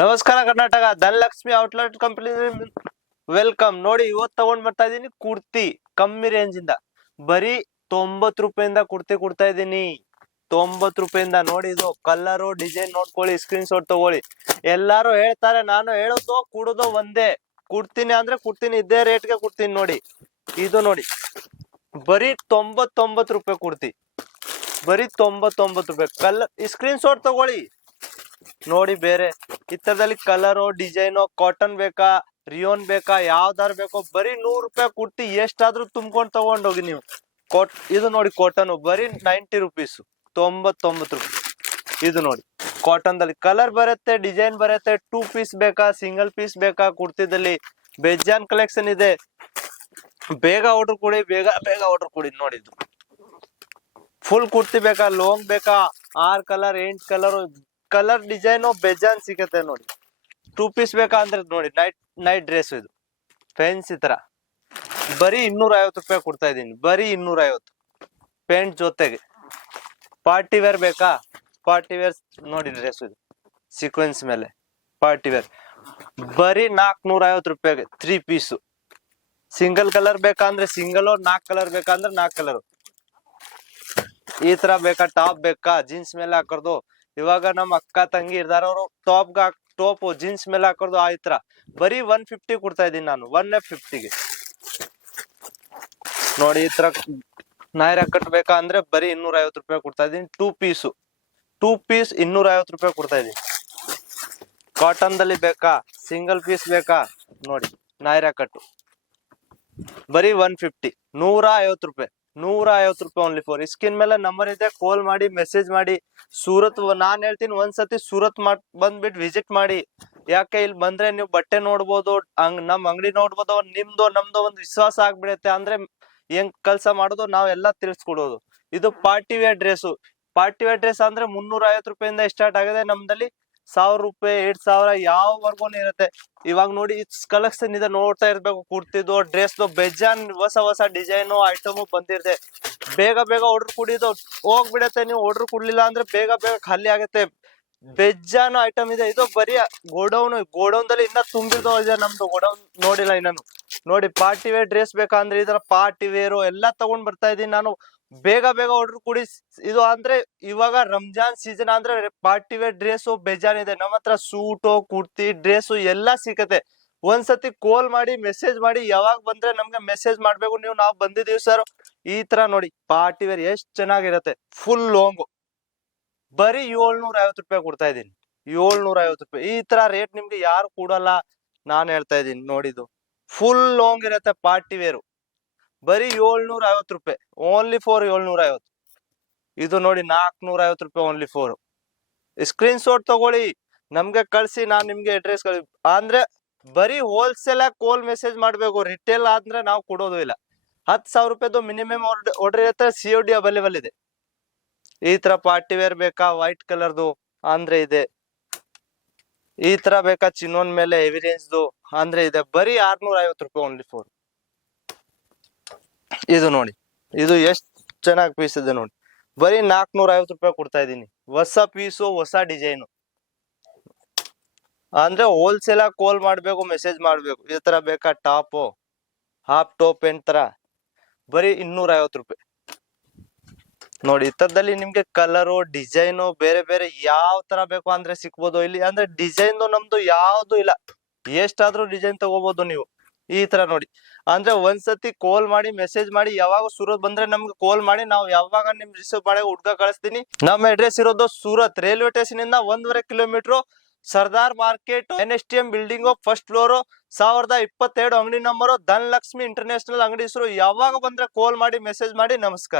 ನಮಸ್ಕಾರ Karnataka Dhanalakshmi outlet company welcome. ನೋಡಿ ಇವತ್ತು ತಗೊಂಡ್ ಬರ್ತಾ ಇದೀನಿ ಕುರ್ತಿ ಕಮ್ಮಿ ರೇಂಜ್ ಇಂದ ಬರೀ 90 ರೂಪಾಯಿಂದ ಕುರ್ತಿ ಕೊಡ್ತಾ ಇದೀನಿ. 90 ರೂಪಾಯಿಂದ ನೋಡಿ. ಇದು ಕಲರು ಡಿಸೈನ್ ನೋಡ್ಕೊಳ್ಳಿ, ಸ್ಕ್ರೀನ್ ಶಾಟ್ ತಗೊಳ್ಳಿ. ಎಲ್ಲಾರು ಹೇಳ್ತಾರೆ, ನಾನು ಹೇಳೋದು ಕೂಡೋದು ಒಂದೇ, ಕೊಡ್ತೀನಿ ಅಂದ್ರೆ ಕೊಡ್ತೀನಿ, ಇದೇ ರೇಟ್ಗೆ ಕೊಡ್ತೀನಿ. ನೋಡಿ ಇದು ನೋಡಿ ಬರೀ 99 ರೂಪಾಯಿ ಕುರ್ತಿ, ಬರೀ 99 ರೂಪಾಯಿ. ಕಲರ್ ಸ್ಕ್ರೀನ್ ಶಾಟ್ ತಗೊಳ್ಳಿ ನೋಡಿ. ಬೇರೆ ಈ ತರದಲ್ಲಿ ಕಲರು ಡಿಸೈನು ಕಾಟನ್ ಬೇಕಾ ರಿಯೋನ್ ಬೇಕಾ ಯಾವ್ದಾರು ಬೇಕೋ ಬರೀ 100 ರೂಪಾಯಿ ಕುರ್ತಿ ಎಷ್ಟಾದ್ರೂ ತುಂಬ್ಕೊಂಡು ತಗೊಂಡೋಗಿ ನೀವು. ಇದು ನೋಡಿ ಕಾಟನ್ ಬರೀ 90 ರುಪೀಸ್, 99 ರೂಪಾಯಿ. ಇದು ನೋಡಿ ಕಾಟನ್ ದಲ್ಲಿ ಕಲರ್ ಬರುತ್ತೆ, ಡಿಸೈನ್ ಬರುತ್ತೆ. 2 ಪೀಸ್ ಬೇಕಾ ಸಿಂಗಲ್ ಪೀಸ್ ಬೇಕಾ ಕುರ್ತಿದಲ್ಲಿ ಬೇಜಾನ್ ಕಲೆಕ್ಷನ್ ಇದೆ. ಬೇಗ ಆರ್ಡರ್ ಕೊಡಿ, ಬೇಗ ಬೇಗ ಆರ್ಡರ್ ಕೊಡಿ. ನೋಡಿದ್ದು ಫುಲ್ ಕುರ್ತಿ ಬೇಕಾ ಲಾಂಗ್ ಬೇಕಾ 6 ಕಲರ್ 8 ಕಲರ್ ಕಲರ್ ಡಿಸೈನ್ ಬೇಜಾನ್ ಸಿಗತ್ತೆ ನೋಡಿ. 2 ಪೀಸ್ ಬೇಕಾ ಅಂದ್ರೆ ನೋಡಿ ನೈಟ್ ಡ್ರೆಸ್ ಇದು ಫ್ಯಾನ್ಸಿ ತರ ಬರೀ 250 ರೂಪಾಯಿ ಕೊಡ್ತಾ ಇದೀನಿ, ಬರೀ 250 ಪ್ಯಾಂಟ್ ಜೊತೆಗೆ. ಪಾರ್ಟಿ ವೇರ್ ಬೇಕಾ ಪಾರ್ಟಿ ವೇರ್ ನೋಡಿ ಡ್ರೆಸ್ ಇದು ಸೀಕ್ವೆನ್ಸ್ ಮೇಲೆ ಪಾರ್ಟಿ ವೇರ್ ಬರೀ 450 ರೂಪಾಯಿಗೆ 3 ಪೀಸ್. ಸಿಂಗಲ್ ಕಲರ್ ಬೇಕಾ ಅಂದ್ರೆ ಸಿಂಗಲ್, 4 ಕಲರ್ ಬೇಕಾ ಅಂದ್ರೆ 4 ಕಲರ್. ಈ ತರ ಬೇಕಾ ಟಾಪ್ ಬೇಕಾ ಜೀನ್ಸ್ ಮೇಲೆ ಹಾಕೋದು. ಇವಾಗ ನಮ್ಮ ಅಕ್ಕ ತಂಗಿ ಇರ್ದಾರ, ಅವರು ಟಾಪ್ ಜೀನ್ಸ್ ಮೇಲೆ ಹಾಕೋದು ಆ ತರ ಬರೀ 150 ಕೊಡ್ತಾ ಇದೀನಿ ನಾನು, 150ಗೆ ನೋಡಿ. ಈ ತರ ನಾಯರ ಕಟ್ ಬೇಕಾ ಅಂದ್ರೆ ಬರೀ 250 ರೂಪಾಯಿ ಕೊಡ್ತಾ ಇದೀನಿ. 2 ಪೀಸ್ 250 ರೂಪಾಯಿ ಕೊಡ್ತಾ ಇದೀನಿ. ಕಾಟನ್ ದಲ್ಲಿ ಬೇಕಾ ಸಿಂಗಲ್ ಪೀಸ್ ಬೇಕಾ ನೋಡಿ ನಾಯರ ಕಟ್ಟು ಬರೀ 150, 150 ರೂಪಾಯಿ, 150 ರೂಪಾಯಿ ಓನ್ಲಿ ಫಾರ್. ಸ್ಕ್ರೀನ್ ಮೇಲೆ ನಂಬರ್ ಇದೆ, ಕಾಲ್ ಮಾಡಿ ಮೆಸೇಜ್ ಮಾಡಿ. ಸೂರತ್ ನಾನ್ ಹೇಳ್ತೀನಿ, ಒಂದ್ಸತಿ ಸೂರತ್ ಬಂದ್ಬಿಟ್ಟು ವಿಸಿಟ್ ಮಾಡಿ. ಯಾಕೆ ಇಲ್ಲಿ ಬಂದ್ರೆ ನೀವು ಬಟ್ಟೆ ನೋಡ್ಬೋದು, ನಮ್ ಅಂಗಡಿ ನೋಡ್ಬೋದು, ನಿಮ್ದು ನಮ್ದು ಒಂದು ವಿಶ್ವಾಸ ಆಗ್ಬಿಡತ್ತೆ. ಅಂದ್ರೆ ಹೆಂಗ್ ಕೆಲ್ಸ ಮಾಡೋದು ನಾವೆಲ್ಲ ತಿಳಿಸ್ಕೊಡೋದು. ಇದು party wear dress. Party wear dress ಅಂದ್ರೆ 350 ರೂಪಾಯಿಂದ ಸ್ಟಾರ್ಟ್ ಆಗಿದೆ. ನಮ್ದಲ್ಲಿ 1000 ರೂಪಾಯಿ 2000 ಯಾವವರೆಗೂ ಇರುತ್ತೆ. ಇವಾಗ ನೋಡಿ ಕಲೆಕ್ಷನ್ ಇದೆ, ನೋಡ್ತಾ ಇರ್ಬೇಕು. ಕುರ್ತಿದ್ದು ಡ್ರೆಸ್ ಬೇಜಾನ್ ಹೊಸ ಡಿಸೈನು ಐಟಮು ಬಂದಿರುತ್ತೆ. ಬೇಗ ಬೇಗ ಆರ್ಡರ್ ಕುಡಿದು ಹೋಗ್ಬಿಡತ್ತೆ. ನೀವು ಆರ್ಡರ್ ಕೊಡ್ಲಿಲ್ಲ ಅಂದ್ರೆ ಬೇಗ ಬೇಗ ಖಾಲಿ ಆಗುತ್ತೆ. ಬೇಜಾನ್ ಐಟಮ್ ಇದೆ. ಇದು ಬರೀ ಗೋಡೌನ್ ದಲ್ಲಿ ಇನ್ನ ತುಂಬಿದೋ ಇದೆ ನಮ್ದು ಗೋಡೌನ್, ನೋಡಿಲ್ಲ ಇನ್ನೂ. ನೋಡಿ ಪಾರ್ಟಿ ವೇರ್ ಡ್ರೆಸ್ ಬೇಕಂದ್ರೆ ಈ ತರ ಪಾರ್ಟಿ ವೇರು ಎಲ್ಲಾ ತಗೊಂಡ್ ಬರ್ತಾ ಇದೀನಿ ನಾನು. ಬೇಗ ಬೇಗ ಆರ್ಡರ್ ಕೊಡಿ. ಇದು ಅಂದ್ರೆ ಇವಾಗ ರಂಜಾನ್ ಸೀಸನ್ ಅಂದ್ರೆ ಪಾರ್ಟಿ ವೇರ್ ಡ್ರೆಸ್ ಬೇಜಾನ್ ಇದೆ. ನಮ್ಮ ಹತ್ರ ಸೂಟು ಕುರ್ತಿ ಡ್ರೆಸ್ ಎಲ್ಲಾ ಸಿಗತ್ತೆ. ಒಂದ್ಸತಿ ಕಾಲ್ ಮಾಡಿ ಮೆಸೇಜ್ ಮಾಡಿ, ಯಾವಾಗ ಬಂದ್ರೆ ನಮ್ಗೆ ಮೆಸೇಜ್ ಮಾಡ್ಬೇಕು ನೀವು, ನಾವು ಬಂದಿದೀವಿ ಸರ್. ಈ ತರ ನೋಡಿ ಪಾರ್ಟಿ ವೇರ್ ಎಷ್ಟ್ ಚೆನ್ನಾಗಿರತ್ತೆ. ಫುಲ್ ಲಾಂಗ್ ಬರೀ 750 ರೂಪಾಯಿ ಕೊಡ್ತಾ ಇದೀನಿ, 750 ರೂಪಾಯಿ. ಈ ತರ ರೇಟ್ ನಿಮ್ಗೆ ಯಾರು ಕೊಡಲ್ಲ, ನಾನ್ ಹೇಳ್ತಾ ಇದೀನಿ. ನೋಡಿದ್ದು ಫುಲ್ ಲಾಂಗ್ ಇರತ್ತೆ ಪಾರ್ಟಿ ವೇರು ಬರೀ 750 ರೂಪಾಯಿ ಓನ್ಲಿ ಫಾರ್ 750. ಇದು ನೋಡಿ 450 ರೂಪಾಯಿ ಓನ್ಲಿ ಫಾರ್. ಸ್ಕ್ರೀನ್ ಶಾಟ್ ತಗೊಳ್ಳಿ, ನಮ್ಗೆ ಕಳ್ಸಿ, ನಾನ್ ನಿಮ್ಗೆ ಅಡ್ರೆಸ್ ಅಂದ್ರೆ ಬರೀ ಹೋಲ್ಸೇಲ್ ಆಗಿ ಕಾಲ್ ಮೆಸೇಜ್ ಮಾಡ್ಬೇಕು. ರಿಟೇಲ್ ಆದ್ರೆ ನಾವು ಕೊಡೋದು ಇಲ್ಲ. 10,000 ರೂಪಾಯಿದು ಮಿನಿಮಮ್ ಆರ್ಡರ್ ಇರುತ್ತೆ. COD ಅವೈಲೇಬಲ್ ಇದೆ. ಈ ತರ ಪಾರ್ಟಿ ವೇರ್ ಬೇಕಾ ವೈಟ್ ಕಲರ್ದು ಅಂದ್ರೆ ಇದೆ. ಈ ತರ ಬೇಕಾ ಚಿನ್ನೋನ್ ಮೇಲೆ ಹೆವಿ ರೇಂಜ್ದು ಅಂದ್ರೆ ಇದೆ. ಬರೀ 650 ರೂಪಾಯಿ ಓನ್ಲಿ ಫಾರ್. ಇದು ನೋಡಿ, ಇದು ಎಷ್ಟ್ ಚೆನ್ನಾಗಿ ಪೀಸ್ ಇದೆ ನೋಡಿ. ಬರೀ 450 ರೂಪಾಯಿ ಕೊಡ್ತಾ ಇದೀನಿ. ಹೊಸ ಪೀಸು ಹೊಸ ಡಿಸೈನು. ಅಂದ್ರೆ ಹೋಲ್ಸೇಲ್ ಆಗಿ ಕಾಲ್ ಮಾಡ್ಬೇಕು, ಮೆಸೇಜ್ ಮಾಡ್ಬೇಕು. ಈ ತರ ಬೇಕಾ ಟಾಪ್ ಹಾಫ್ ಟಾಪ್ ಎಂಟ್ ತರ ಬರೀ 250 ರೂಪಾಯಿ ನೋಡಿ. ಈ ತರದಲ್ಲಿ ನಿಮ್ಗೆ ಕಲರು ಡಿಸೈನು ಬೇರೆ ಬೇರೆ ಯಾವ ತರ ಬೇಕು ಅಂದ್ರೆ ಸಿಕ್ಬೋದು ಇಲ್ಲಿ. ಅಂದ್ರೆ ಡಿಸೈನ್ ನಮ್ದು ಯಾವ್ದು ಇಲ್ಲ, ಎಷ್ಟಾದ್ರೂ ಡಿಸೈನ್ ತಗೋಬಹುದು ನೀವು. ಈ ತರ ನೋಡಿ. ಅಂದ್ರೆ ಒಂದ್ಸತಿ ಕಾಲ್ ಮಾಡಿ ಮೆಸೇಜ್ ಮಾಡಿ, ಯಾವಾಗ ಸೂರತ್ ಬಂದ್ರೆ ನಮ್ಗೆ ಕಾಲ್ ಮಾಡಿ, ನಾವು ಯಾವಾಗ ನಿಮ್ ರಿಸೀವ್ ಮಾಡಿ ಹುಡ್ಗ ಕಳಿಸ್ತೀನಿ. ನಮ್ಮ ಅಡ್ರೆಸ್ ಇರೋದು ಸೂರತ್ ರೈಲ್ವೆ ಸ್ಟೇಷನ್ ಇಂದ 1.5 kilometre, Sardar market NSTM building first floor, 1022 ಅಂಗಡಿ ನಂಬರು, ಧನಲಕ್ಷ್ಮಿ ಇಂಟರ್ನ್ಯಾಷನಲ್ ಅಂಗಡಿ ಹೆಸರು. ಯಾವಾಗ ಬಂದ್ರೆ ಕಾಲ್ ಮಾಡಿ ಮೆಸೇಜ್ ಮಾಡಿ. ನಮಸ್ಕಾರ.